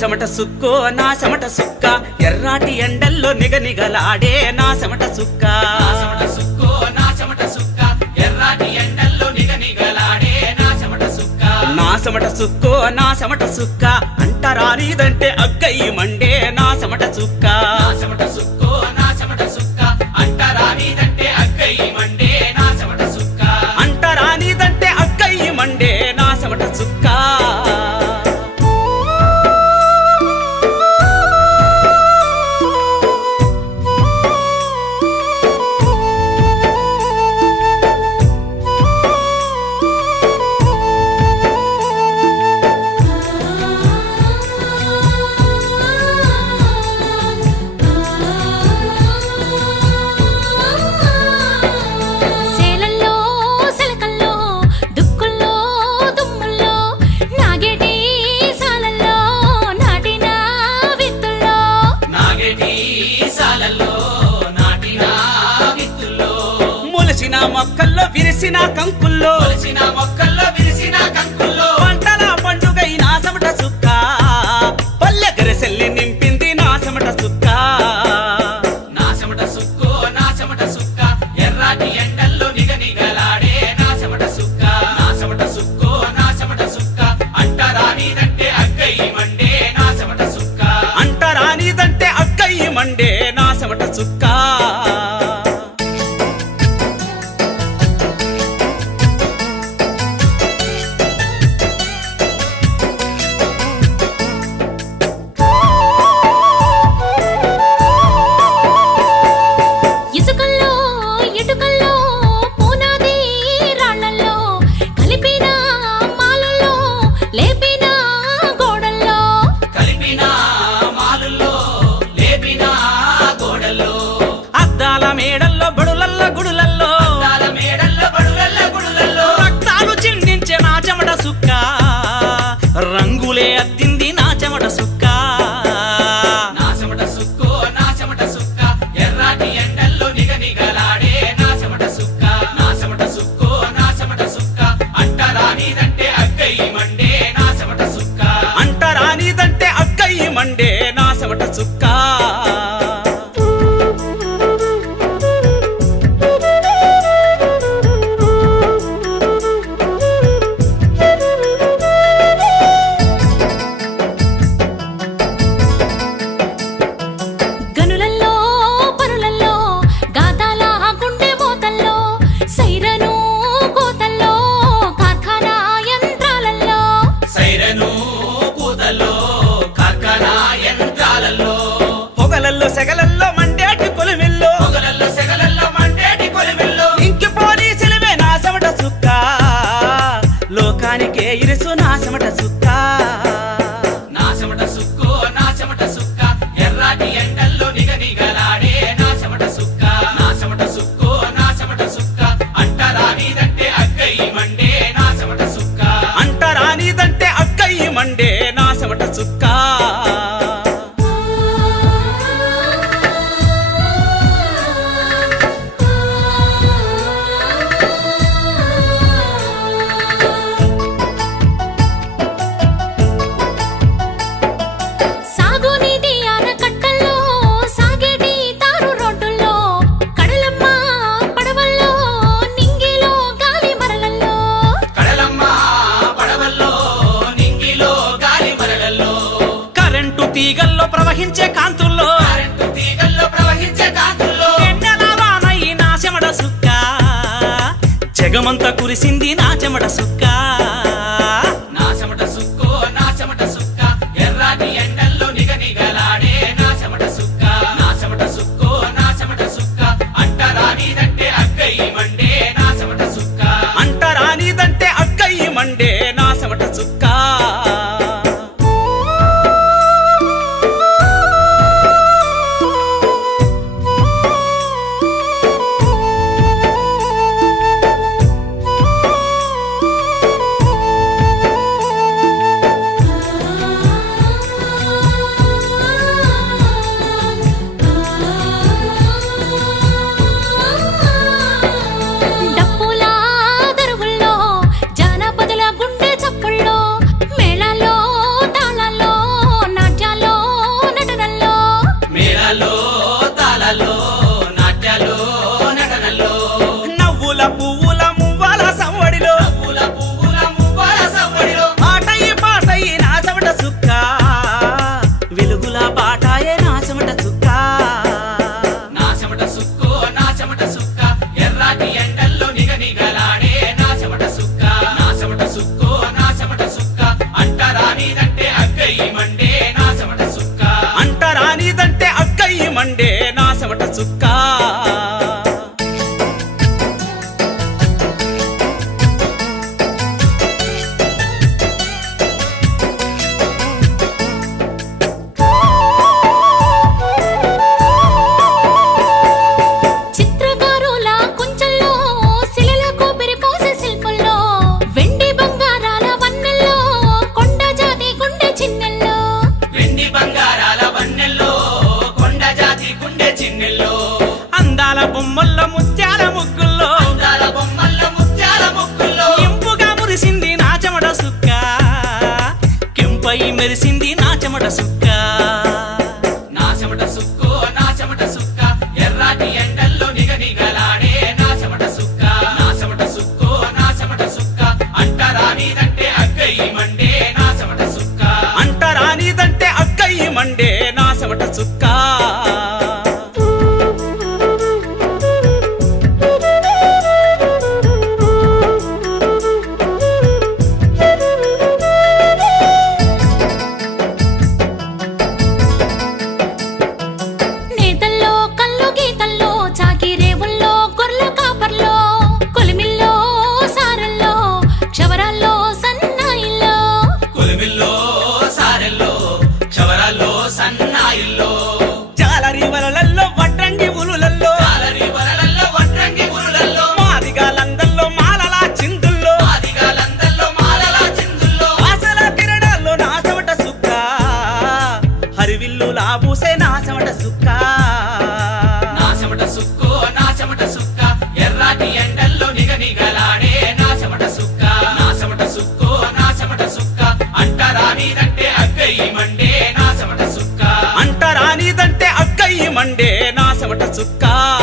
సమట సుక్కో నా సమట సుక్క. ఎర్రాటి ఎండల్లో నిగ నిగలాడే నా సమట సుక్క నా సమట సుక్కో. నా సమట సుక్క. అంటరానిదంటే అక్కయి మండే నా సమట సుక్క అంటరానిదంటే అక్కయి మండే మొలిసిన కంకుల్లో మొలిసిన మొక్కల్లో విరిసిన కంకు ప్రవహించే కాంతుల్లో. ప్రవహించే కాంతుల్లో. జగమంతా కురిసింది నా చెమట సుక్క. నా సుక్కో నా సుక్క. ఎండల్లో నిగ నిగలాడే నా చెమట సుక్క. నా సుక్కో నా సుక్క. మండే సుక్క. మండే నా చెమట సుక్క. So. చెమట సుక్క Sukha